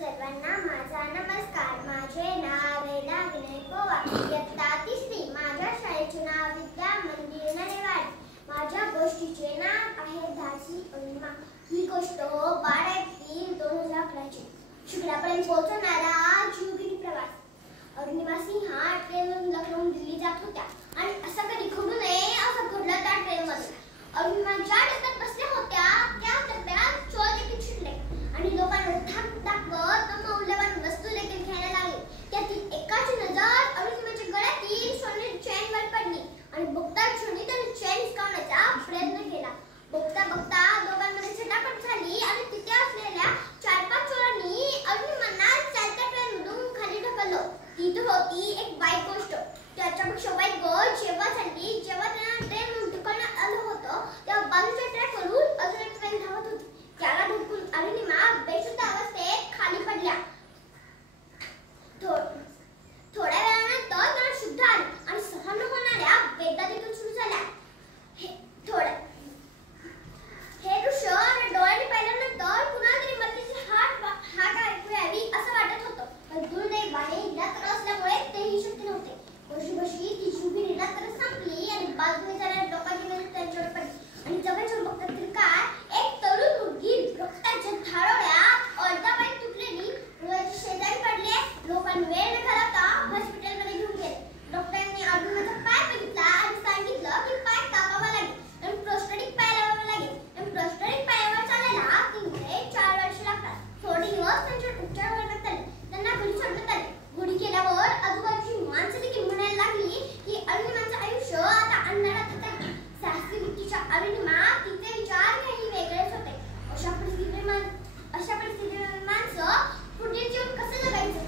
सर्वांना माझा नमस्कार. माझे नाव वेदा विनय पवार. इयत्ता तिसरी. माझ्या शाळेचे नाव विद्या मंदिर नरेवाडी. माझ्या गोष्टीचे नाव आहे धाडसी अरुणिमा. ही गोष्ट 12 एप्रिल 2011ची. शिकण्यापर्यंत पोहोचणारा जीवघेणी प्रवास. अरुणिमा सिंह ट्रेनवरून लखनौहून दिल्ली जात होत्या आणि असं कधी घडू नये असं घडलं त्या ट्रेनमध्ये. अरुणिमा ज्या डब्यात बसल्या होत्या त्या डब्यात चोर देखील शिरले आणि लोकांवर धाक दाखवत मौल्यवान वस्तू देखील घ्यायला लागले. त्यातील एकाची नजर अरुणिमाच्या गळ्यातील सोन्याची चेनवर पडली आणि बघताच क्षणी त्याने चेन हिसकावण्याचा प्रयत्न केला. बघता बघता दोघांमध्ये झटापट झाली आणि तिथे असलेल्या 4-5 चोरांनी अरुणिमांना चालत्या ट्रेनमधून खाली ढकललं. ती होती एक वाईट गोष्ट. त्याच्यापेक्षा वाईट गोष्ट जेव्हा झाली जेव्हा त्यांना ट्रेनमधून ढकलण्यात आलं होतं तेव्हा बाजूच्या ट्रॅकवरून अजून एक ट्रेन धावत होती. त्याला ढकलून अरुणिमा बेशुद्ध अवस्थेत खाली पडल्या. थोड्या वेळानंतर त्यांना शुद्ध आली आणि सहन होणाऱ्या वेदना देखील सुरू झाल्या. हे दृश्य डोळ्यांनी पाहिल्यानंतर कुणाला तरी मरण्याची हाक ऐकू यावी असं वाटत होतं. पण दुर्दैवाने रात्र असल्यामुळे तेही शक्य नव्हते. कशी ती जीवघेणी रात्र संपली आणि बाजूने जाणाऱ्या लोकांची नजर त्यांच्यावर पडली आणि जवळच्या बघतात तर काय एक तरुण मुलगी रक्ताच्या धारोळ्यात अर्धापाय तुटलेली डोळ्याच्या शेजारी पडली. लोकांनी वेळ न घालवता हॉस्पिटलमध्ये घेऊन गेले. डॉक्टरांनी अरुणिमाचा पाय बघितला आणि सांगितलं की पाय कापावा लागेल आणि प्रोस्थेटिक पाय लावावा लागेल. आणि प्रोस्थेटिक पायावर चालायला 3 ते 4 वर्ष लागतात. थोडे दिवस त्यांच्यावर उपचार करण्यात आले. त्यांना घरी सोडण्यात आले. घरी केल्यावर आजूबाजूची माणसं देखील म्हणायला लागली की अरुणिमाचं आयुष्य आता अंधारात होत आहे. साहसी वृत्तीच्या अरुणिमा तिचे विचार काही वेगळेच होते. अशा परिस्थितीत माणसं पुढे जीवन कसं जगायचं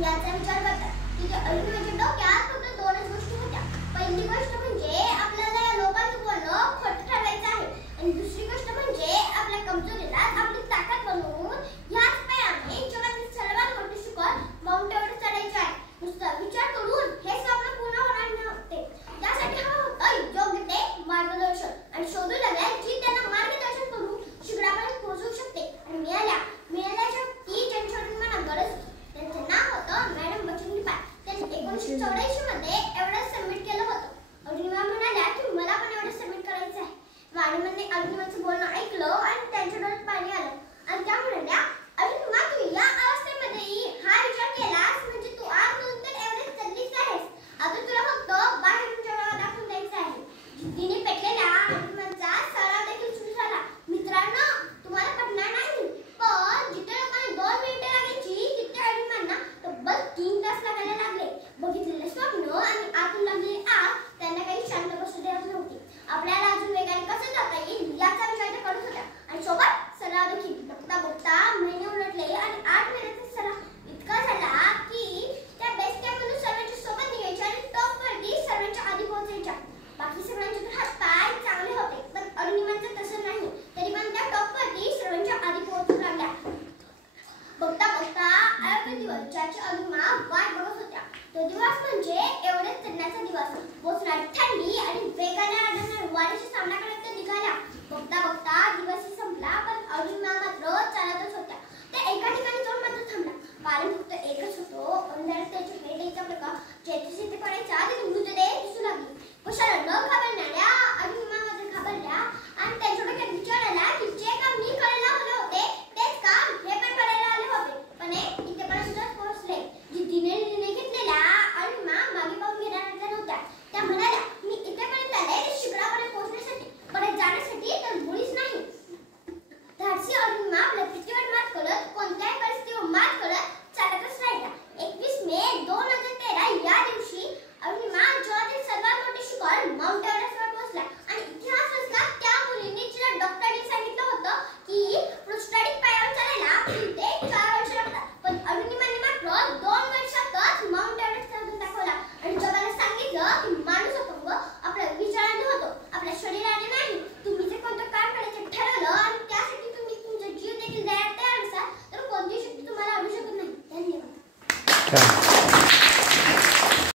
याचा विचार करतात. तिच्या अरुणिमाच्या डोक्यात फक्त 2च गोष्टी होत्या. पहिली गोष्ट म्हणजे आपल्याला या लोकांचं बोलणं खोटं ठरवायचं आहे आणि दुसरी गोष्ट म्हणजे आपल्या कमजोरीला आपली ताकद बनवून याच पायाने जगातील सर्वात मोठे शिखर माउंट एव्हरेस्ट चढायचे आहे. नुसता विचार करून हे स्वप्न पूर्ण होणार नव्हते. त्यासाठी हवं होतं योग्य ते मार्गदर्शन आणि शोधू लागल्या जी त्यांना मार्गदर्शन करून शिखरापर्यंत पोहोचवू शकते. आणि मिळाल्याच्या ती ज्यांची अरुणिमांना गरज होती. त्यांचं नाव होतं मॅडम बचुंगी पाल. त्यांनी 1984 मध्ये एव्हरेस्ट सबमिट केलं होतं. अरुणिमा म्हणाल्या की मला पण एव्हरेस्ट सबमिट करायचं आहे. मॅडमांनी अरुणिमाचं बोलणं ऐकलं आणि त्यांच्या डोळ्यात पाणी आलं आणि त्या म्हणाल्या अरुणिमा तू या अवस्थेमध्ये हा विचार केलास म्हणजे तू आज नंतर एव्हरेस्ट चढलीच आहेस. आता तुला फक्त बाहेरून जगाला दाखवून द्यायचं आहे. जिद्दीने पेटलेल्या अरुणिमाचा सराव देखील सुरू झाला. मित्रांनो तुम्हाला पटणार नाही पण जिथे लोकांना 2 मिनिटं लागायची तिथे अरुणिमांना तब्बल 3 तास लागायला लागले. बघितलेले स्वप्न आणि आतून लागलेली आग त्यांना काही शांत बसू देत नव्हती. आपल्याला अजून वेगाने कसं जाता येईल याचा विचार त्या करत होत्या आणि सोबत सराव देखील. बघता बघता महिने उलटले आणि 8 महिन्याचा सराव इतका झाला की त्या बेस कॅम्पमधून सर्वांच्या सोबत निघायच्या आणि टॉपवरती सर्वांच्या आधी पोहोचायच्या. बाकी सगळ्यांचे तर हात पाय चांगले होते पण अरुणिमांचं तसं नाही. तरी पण त्या टॉपवरती सर्वांच्या आधी पोहोचू लागल्या. बघता बघता आला दिवस ज्याची अरुणिमा वाट बघत होत्या. तो दिवस म्हणजे एव्हरेस्ट चढण्याचा दिवस. पोचणारी थंडी आणि वेगाने आढळणाऱ्या वाऱ्याचा सामना करत त्या निघाल्या. बघता बघता दिवसही संपला पण अरुणिमा मात्र चालतच होत्या. त्या एका ठिकाणी जाऊन मात्र थांबला. कारण फक्त एकच होतो. अंधारात त्याच्या भेटीचा प्रकाश जेथे पडायचा तिथे मृतदेह दिसू लागली. कशाला न घाबरणाऱ्या अरुणिमा मात्र घाबरल्या आणि त्यांच्या डोक्यात विचार आला की जे काम मी करायला हवे होते तेच काम हे पण करायला आले होते. पण इथेपर्यंत पोहोचले. जिद्दीने निर्णय घेतलेल्या अरुणिमा मागे पाहून घेणाऱ्या नव्हत्या. त्या म्हणाल्या मी इथेपर्यंत आले शिखरापर्यंत पोहोचण्यासाठी परत जाण्यासाठी तर मुळीच नाही. धाडसी अरुणिमा आपल्या भीतीवर मात करत कोणत्याही परिस्थितीवर मात करत चालतच राहिल्या. 21 मे 2013 या दिवशी अरुणिमा जगातील सर्वात मोठे शिखर माउंट एव्हरेस्टवर पोहोचल्या आणि इतिहास रचला त्या मुलीने जिला डॉक्टरांनी सांगितलं होतं की प्रोस्थेटिक पायावर चालायला 3 ते 4 वर्ष लागतात. पण अरुणिमाने मात्र 2 वर्षातच माउंट एव्हरेस्ट चढून दाखवला आणि जगाला सांगितलं की माणूस अपंग आपल्या विचाराने होतो आपल्या शरीराने नाही. तुम्ही जर कोणतं काम करायचं ठरवलं आणि त्यासाठी तुम्ही तुमचा जीव देखील द्यायला तयार असाल तर कोणतीही शक्ती तुम्हाला अडवू शकत नाही. धन्यवाद.